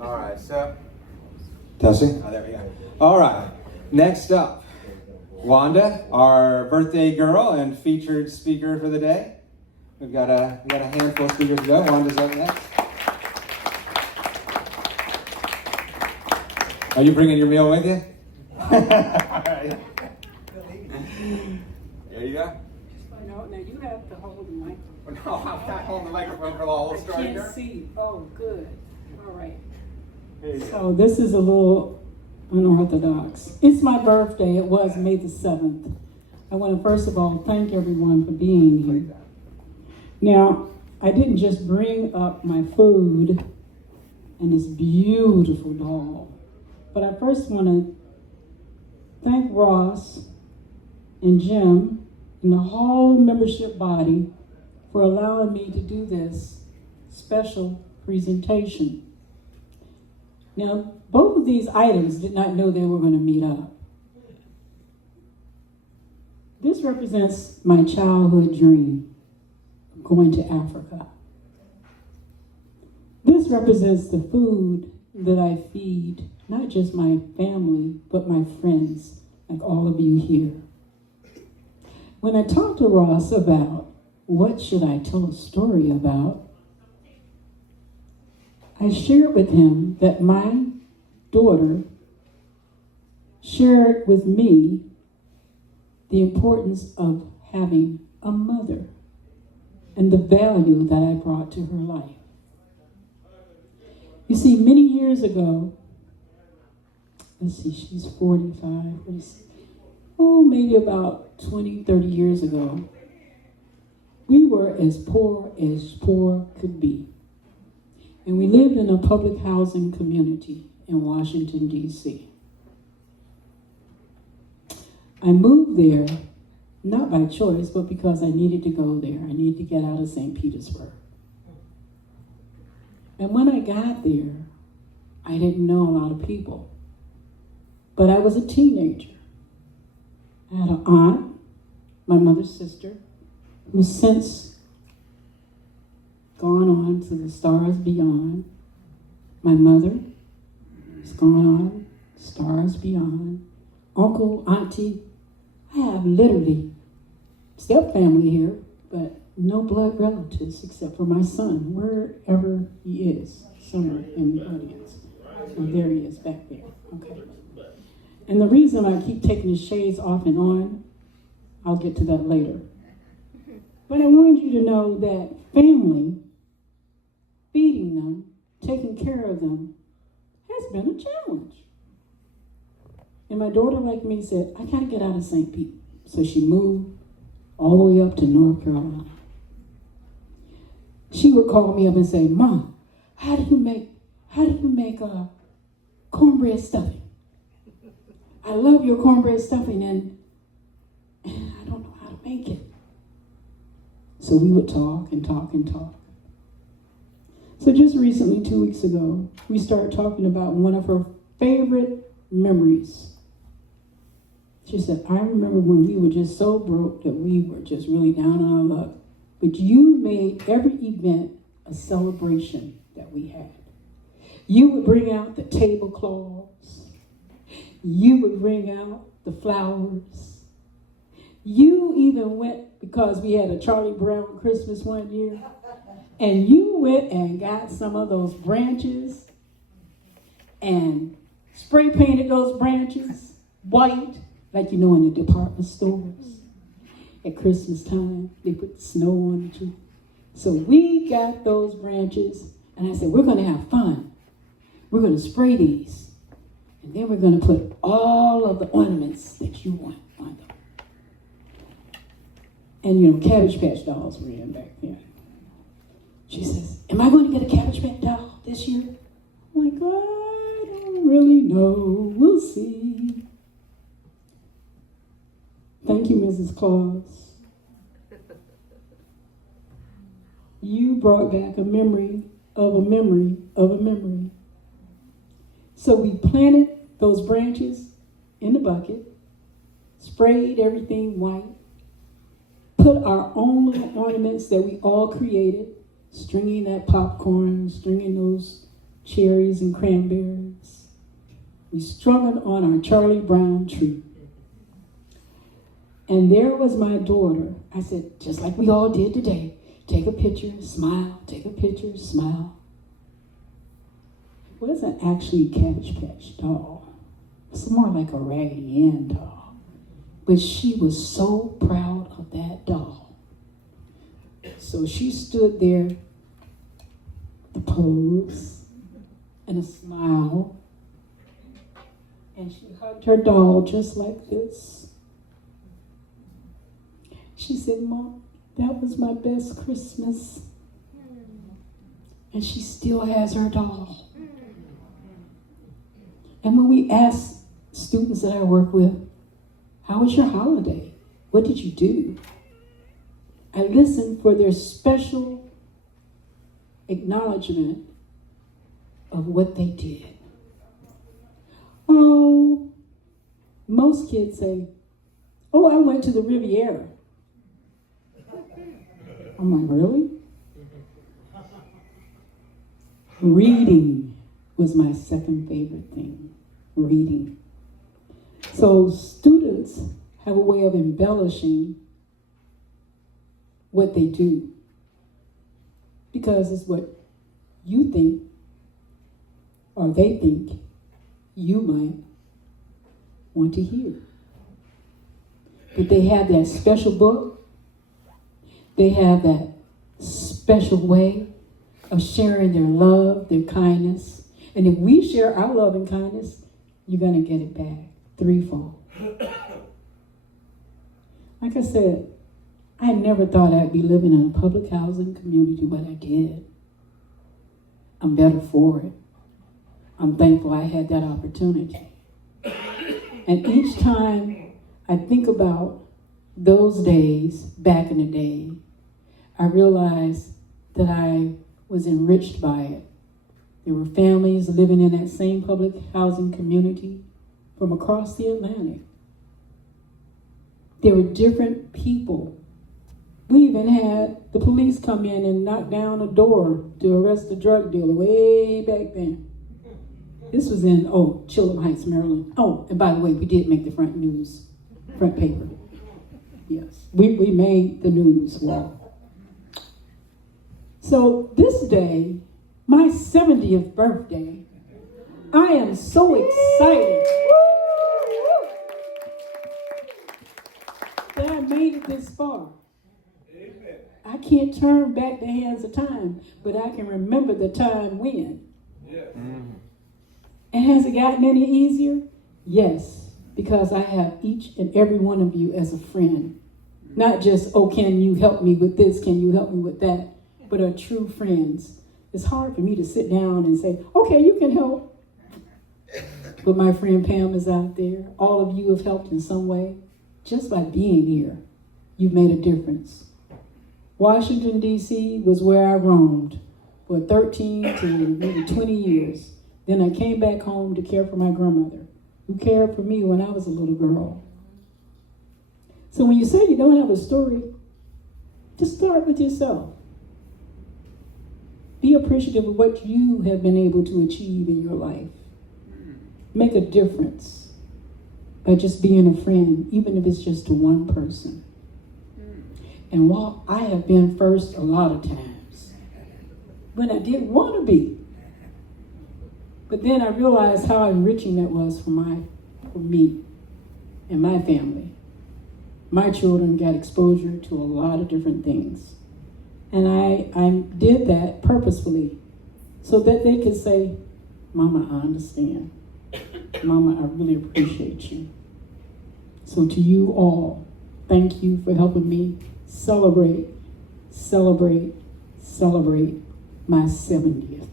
All right, so. Testing? Oh, there we go. All right, next up, Wanda, our birthday girl and featured speaker for the day. We've got a handful of speakers to go. Wanda's up next. Are you bringing your meal with you? All right. There you go. No, now you have to hold the microphone. No, I'm not holding the microphone for the whole story. I can't see. Oh, good. All right. So this is a little unorthodox. It's my birthday. It was May the 7th. I want to first of all thank everyone for being here. Now, I didn't just bring up my food and this beautiful doll, but I first want to thank Ross and Jim and the whole membership body for allowing me to do this special presentation. Now, both of these items did not know they were going to meet up. This represents my childhood dream of going to Africa. This represents the food that I feed, not just my family, but my friends, like all of you here. When I talked to Ross about what should I tell a story about, I shared with him that my daughter shared with me the importance of having a mother and the value that I brought to her life. You see, many years ago, let's see, she's 45, maybe about 20, 30 years ago, we were as poor could be. And we lived in a public housing community in Washington, D.C. I moved there, not by choice, but because I needed to go there. I needed to get out of St. Petersburg. And when I got there, I didn't know a lot of people. But I was a teenager. I had an aunt, my mother's sister, who's since gone on to the stars beyond. My mother has gone on, stars beyond. Uncle, auntie, I have literally step family here, but no blood relatives except for my son, wherever he is, somewhere in the audience. Oh, there he is back there. Okay. And the reason I keep taking the shades off and on, I'll get to that later. But I wanted you to know that family, feeding them, taking care of them, has been a challenge. And my daughter, like me, said, I gotta get out of St. Pete. So she moved all the way up to North Carolina. She would call me up and say, Mom, how do you make cornbread stuffing? I love your cornbread stuffing and I don't know how to make it. So we would talk and talk and talk. So just recently, 2 weeks ago, we started talking about one of her favorite memories. She said, I remember when we were just so broke that we were just really down on our luck. But you made every event a celebration that we had. You would bring out the tablecloths. You would bring out the flowers. You even went, because we had a Charlie Brown Christmas one year, and you went and got some of those branches and spray painted those branches white, like you know in the department stores. At Christmas time, they put the snow on the tree. So we got those branches, and I said, we're going to have fun. We're going to spray these, and then we're going to put all of the ornaments that you want on them. And, Cabbage Patch dolls were in back then. She says, am I going to get a Cabbage Patch doll this year? I'm like, I don't really know. We'll see. Thank you, Mrs. Claus. You brought back a memory of a memory of a memory. So we planted those branches in the bucket, sprayed everything white, put our own little ornaments that we all created, stringing that popcorn, stringing those cherries and cranberries. We strung it on our Charlie Brown tree. And there was my daughter. I said, just like we all did today, take a picture, smile, take a picture, smile. It wasn't actually a Cabbage Patch doll. It's more like a Raggedy Ann doll. But she was so proud of that doll. So she stood there, the pose, and a smile, and she hugged her doll just like this. She said, Mom, that was my best Christmas. And she still has her doll. And when we ask students that I work with, how was your holiday? What did you do? I listen for their special acknowledgement of what they did. Oh, most kids say, oh, I went to the Riviera. I'm like, really? Reading was my second favorite thing, reading. So students have a way of embellishing what they do because it's what you think or they think you might want to hear. But they have that special book. They have that special way of sharing their love, their kindness. And if we share our love and kindness, you're going to get it back threefold. Like I said, I never thought I'd be living in a public housing community, but I did. I'm better for it. I'm thankful I had that opportunity. And each time I think about those days, back in the day, I realized that I was enriched by it. There were families living in that same public housing community from across the Atlantic. There were different people. We even had the police come in and knock down a door to arrest a drug dealer way back then. This was in, Chilham Heights, Maryland. Oh, and by the way, we did make the front paper. Yes, we made the news. Well, so this day, my 70th birthday, I am so excited that I made it this far. I can't turn back the hands of time, but I can remember the time when. Yeah. And has it gotten any easier? Yes, because I have each and every one of you as a friend. Not just, can you help me with this? Can you help me with that? But are true friends. It's hard for me to sit down and say, okay, you can help. But my friend Pam is out there. All of you have helped in some way. Just by being here, you've made a difference. Washington, D.C. was where I roamed for 13 to maybe 20 years. Then I came back home to care for my grandmother, who cared for me when I was a little girl. So when you say you don't have a story, just start with yourself. Be appreciative of what you have been able to achieve in your life. Make a difference by just being a friend, even if it's just to one person. And while I have been first a lot of times, when I didn't want to be, but then I realized how enriching that was for me and my family. My children got exposure to a lot of different things. And I did that purposefully so that they could say, Mama, I understand. Mama, I really appreciate you. So to you all, thank you for helping me celebrate my 70th.